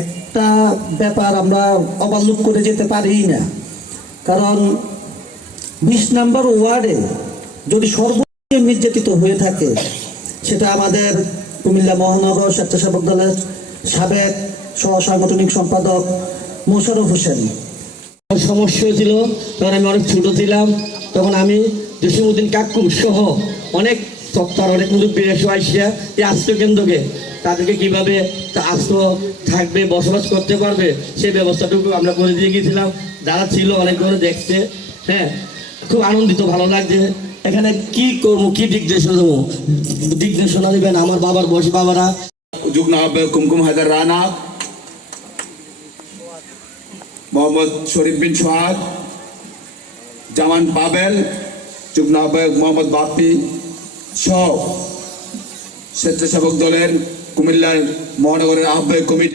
একটা ব্যাপার আমরা অবলোক করে যেতে পারি না, কারণ 20 নম্বর ওয়ার্ডে যদি সর্বোচ্চ নির্যাতিত হয়ে থাকে, সেটা আমাদের কুমিল্লা মহানগর স্বেচ্ছাসেবক দলের সাবেক সহ সাংগঠনিক সম্পাদক মোশাররফ হোসেন। সমস্যা ছিল তখন আমি অনেক ছোট ছিলাম, তখন আমি জসিমউদ্দিন কাকু সহ অনেক সত্তার অনেক মুরব্বী আসিয়া এই আশ্রয় কেন্দ্রকে তাদেরকে কিভাবে আশ্রয় থাকবে, বসবাস করতে পারবে সেই ব্যবস্থাটুকু আমরা করে দিয়ে গিয়েছিলাম। যারা ছিল অনেকগুলো দেখছে, হ্যাঁ খুব আনন্দিত, ভালো লাগছে। এখানে কি করবো, কি দিক নির্দেশনা দেবো, দিক নির্দেশনা দেবেন আমার বাবার বয়সী বাবারা। যুগ্ম আহ্বায়ক কুমকুম হায়দার রানা, মোহাম্মদ শরীফ বিন সোহাগ, জামান পাবেল, যুগ্ম আহ্বায়ক মোহাম্মদ বাপ্পি সহ স্বেচ্ছাসেবক দলের কুমিল্লার মহানগরের আহ্বায়ক কমিটি